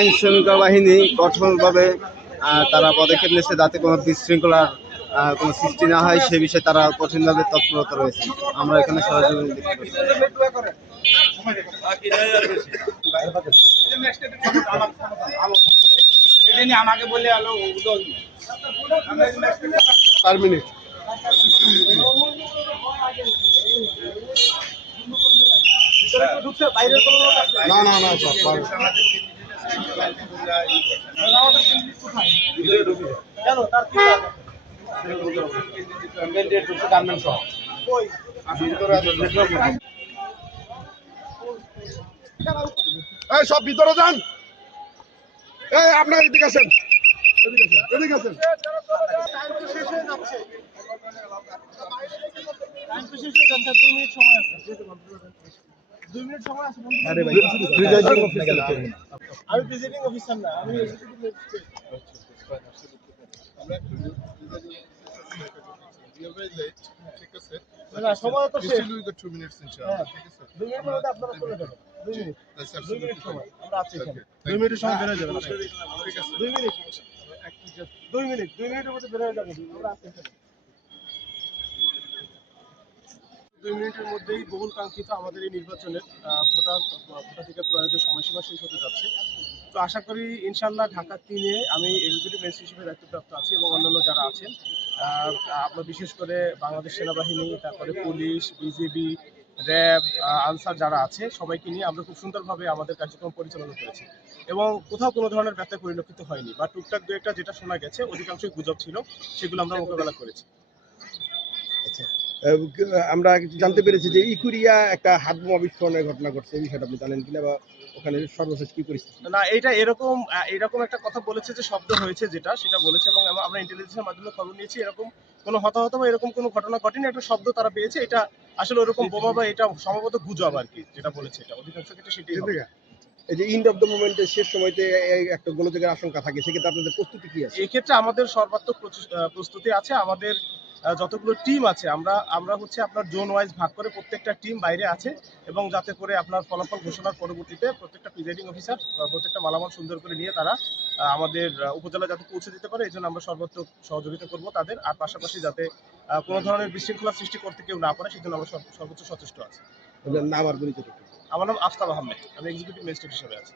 আইন শৃঙ্খলা বাহিনী কঠোরভাবে তারা পদক্ষেপ নিচ্ছে যাতে কোনো বিশৃঙ্খলার কোনো সৃষ্টি না হয় সে বিষয়ে তারা কঠিনভাবে তৎপরতা রয়েছে। আমরা এখানে সরাসরি দেখতে সব ভিতরে যান। আপনার এদিকে আছেন, এদিকে আছেন। আমি প্রিজাইডিং অফিসার না, আমি এক্সিকিউটিভ ম্যাজিস্ট্রেট। ঠিক আছে, না সময় তো শেষ। 2 মিনিটস ইনশাআল্লাহ। ঠিক আছে, 2 মিনিটের মধ্যে আপনারা চলে যাবেন। 2 মিনিট, 2 মিনিট সময় আমরা আছি এখানে। 2 মিনিটের সময় বের হয়ে যাবেন। ঠিক আছে, 2 মিনিট, 2 মিনিট, 2 মিনিটের মধ্যে বের হয়ে যাবেন। আমরা আছি এখানে। 2 মিনিটের মধ্যেই বহুল কাঙ্ক্ষিত আমাদের এই নির্বাচনের ভোটাধিকার প্রয়োগের সময়সীমা শেষ হতে যাচ্ছে। তো আশা করি ইনশাআল্লাহ ঢাকা 3-এ আমি এক্সিকিউটিভ ম্যাজিস্ট্রেট হিসেবে দায়িত্বপ্রাপ্ত আছি এবং অন্যান্য যারা আছেন আমরা বিশেষ করে বাংলাদেশ সেনাবাহিনী, তারপরে পুলিশ, বিজিবি, র্যাব, আনসার যারা আছে সবাইকে নিয়ে আমরা খুব সুন্দরভাবে আমাদের কার্যক্রম পরিচালনা করেছি এবং কোথাও কোনো ধরনের ব্যত্যয় পরিলক্ষিত হয়নি বা টুকটাক দু একটা যেটা শোনা গেছে অধিকাংশই গুজব ছিল, সেগুলো আমরা মোকাবেলা করেছি। আচ্ছা, আমরা জানতে পেরেছি যে ইকুরিয়া একটা হাত বোমা বিস্ফোরণের ঘটনা ঘটছে, এই বিষয়টা আপনি জানেন কিনা বা ওখানে সর্বশেষ কি পরিস্থিতি? না, এটা এরকম একটা কথা বলেছে যে শব্দ হয়েছে, সেটা বলেছে এবং আমরা ইন্টেলিজেন্সের মাধ্যমে খবর নিয়েছি। এরকম কোনো হতাহত বা এরকম কোনো ঘটনা ঘটেনি, একটা শব্দ তারা পেয়েছে। এটা আসলে ওরকম বোমা বা এটা সম্ভবত গুজব আর কি, যেটা বলেছে এটা অধিকাংশ ক্ষেত্রে সেটাই হবে। এই যে ইন্ড অফ দ্য মোমেন্টের শেষ সময়তে একটা গোলযোগের আশঙ্কা থাকে, সেক্ষেত্রে আপনাদের প্রস্তুতি কি আছে? এই ক্ষেত্রে আমাদের সর্বাত্মক প্রস্তুতি আছে। আমাদের যতগুলো টিম আছে আমরা হচ্ছে আপনার জোন ওয়াইজ ভাগ করে প্রত্যেকটা টিম বাইরে আছে এবং যাতে করে আপনার ফলাফল ঘোষণার পরবর্তীতে প্রত্যেকটা প্রিজাইডিং অফিসার প্রত্যেকটা মালামাল সুন্দর করে নিয়ে তারা আমাদের উপজেলা যাতে পৌঁছে দিতে পারে এই জন্য আমরা সর্বাত্মক সহযোগিতা করব তাদের। আর পাশাপাশি যাতে কোনো ধরনের বিশৃঙ্খলা সৃষ্টি করতে কেউ না পারে সেজন্য আমরা সর্বোচ্চ সচেষ্ট আছি। নাম আর পরিচয়? আমার নাম আফতাব আহমেদ, আমি এক্সিকিউটিভ ম্যাজিস্ট্রেট হিসেবে আছি।